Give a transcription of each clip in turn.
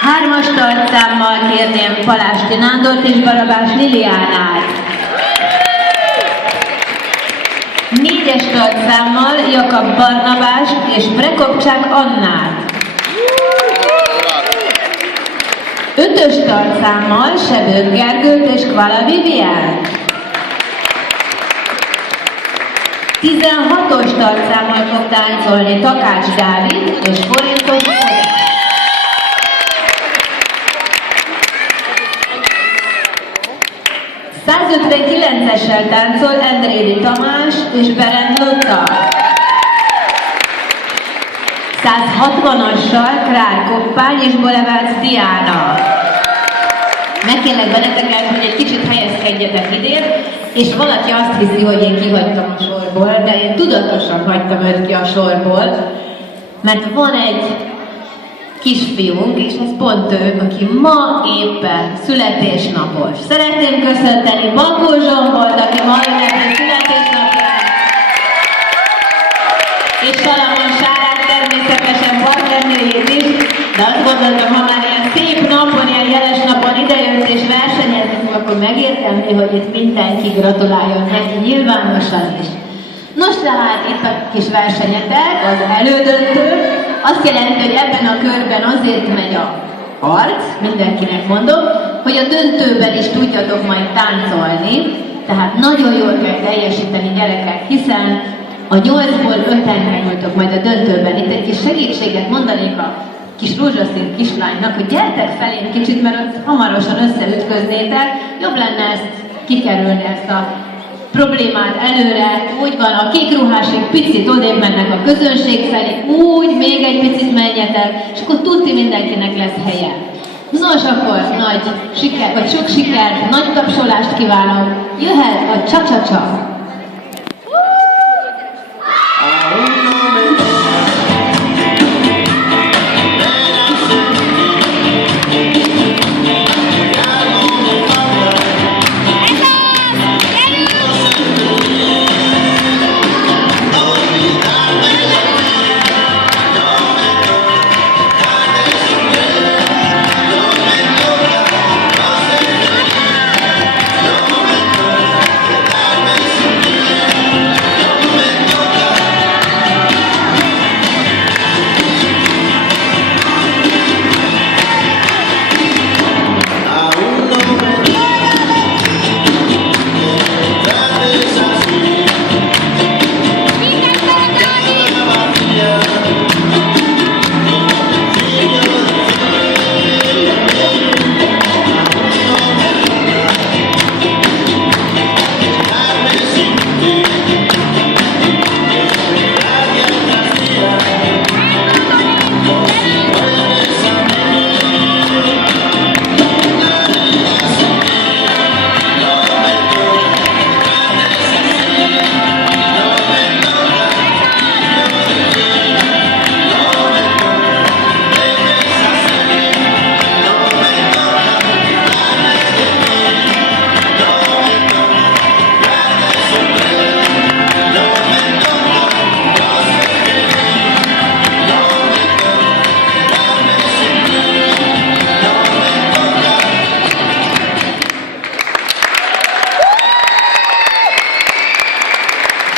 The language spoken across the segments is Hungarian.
3-as tartszámmal kérném Palásti Nándort és Barabás Liliánát. 4-es tartszámmal Jakab Barnabást és Prekopcsák Annát. 5-ös tartszámmal Sebők Gergőt és Kvala Viviánt. 16-os tartszámmal fog táncolni Takács Dávid és Forintos Odák. 159-essel táncol Endrédi Tamás és Berend Lotta. 160-assal Král Koppány és Bolevác Diana. Megkérlek benneteket, hogy egy kicsit helyezkedjetek idén, és valaki azt hiszi, hogy én kihagytam a sorból, de én tudatosan hagytam őt ki a sorból, mert van egy kisfiunk, és ez pont ő, aki ma éppen születésnapos. Szeretném köszönteni Bakó Zsombolt, aki ma ünnepli születésnapját, és Salamon Sárát, természetesen partnernőjét is, de azt gondoltam, ha már ilyen szép napon, ilyen jeles napon idejött és versenyezünk, akkor megértemli, hogy itt mindenki gratuláljon neki nyilvánosan is. Nos, tehát itt a kis versenyetek, az elődöntő, azt jelenti, hogy ebben a körben azért megy a harc, mindenkinek mondom, hogy a döntőben is tudjatok majd táncolni, tehát nagyon jól kell teljesíteni gyerekek, hiszen a 8-ból 5-en kerültök majd a döntőben. Itt egy kis segítséget mondanék a kis rózsaszín kislánynak, hogy gyertek felém kicsit, mert ott hamarosan összeütköznétek, jobb lenne ezt kikerülni, ezt a problémát előre, úgy van, a kék ruhásig picit odébb mennek a közönség felé, úgy, még egy picit menjetek, és akkor tudti mindenkinek lesz helye. Nos, akkor nagy siker, vagy sok sikert, nagy tapsolást kívánok, jöhet a csa-csa-csa!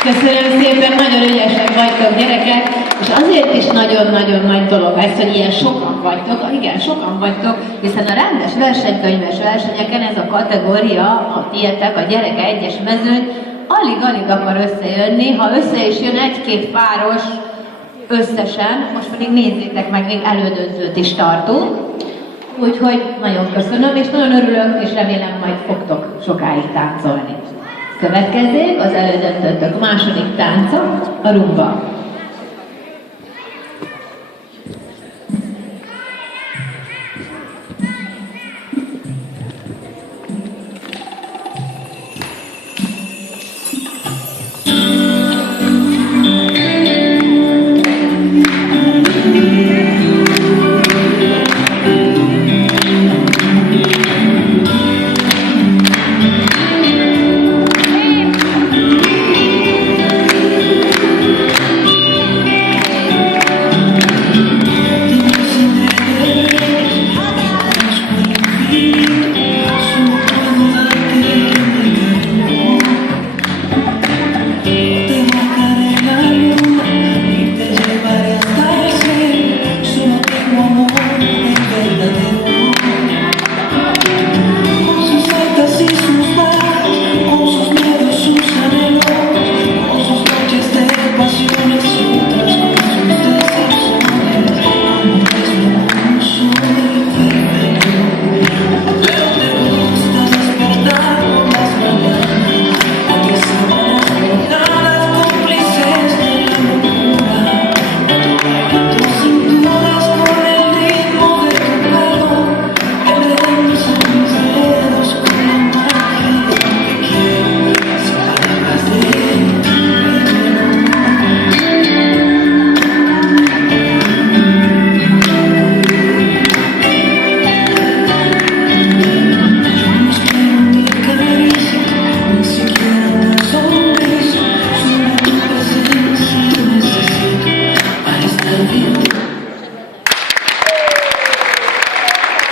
Köszönöm szépen, nagyon ügyesek vagytok gyerekek, és azért is nagyon-nagyon nagy dolog ez, hogy ilyen sokan vagytok. Igen, sokan vagytok, hiszen a rendes versenykönyves versenyeken ez a kategória, a tietek, a gyereke egyes mezőny, alig-alig akar összejönni. Ha össze is jön egy-két páros összesen, most pedig nézzétek meg, még elődöntőt is tartunk. Úgyhogy nagyon köszönöm, és nagyon örülök, és remélem majd fogtok sokáig táncolni. Következzék az elődöntőtök második tánca, a rumba.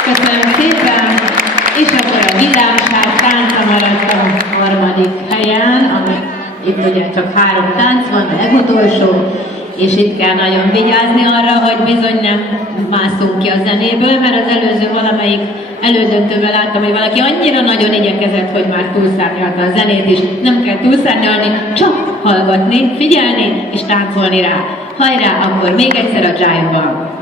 Köszönöm szépen, és akkor a Vidámság tánca maradt a harmadik helyen, ami itt ugye csak 3 tánc van, a legutolsó, és itt kell nagyon vigyázni arra, hogy bizony nem mászunk ki a zenéből, mert az előző valamelyik elődöntőben láttam, hogy valaki annyira nagyon igyekezett, hogy már túlszárnyalta a zenét is. Nem kell túlszárnyalni, csak hallgatni, figyelni és táncolni rá. Hajrá, akkor még egyszer a Jive-ban!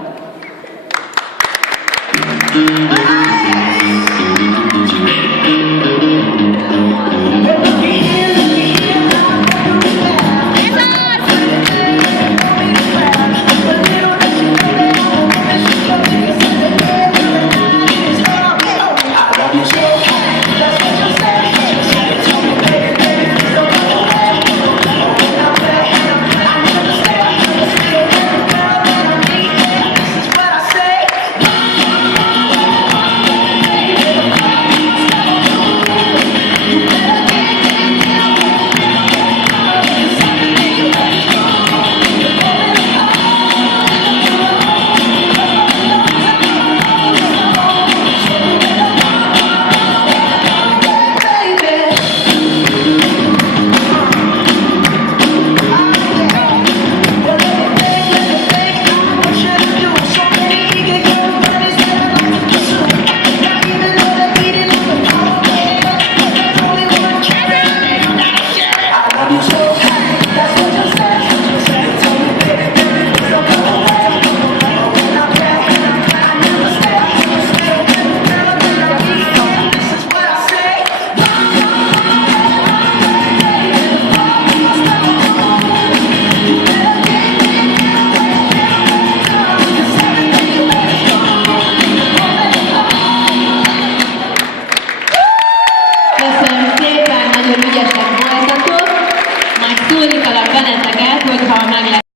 Köszönöm szépen, nagyon ügyesek voltatok, majd szólni kell benneteket, hogyha meg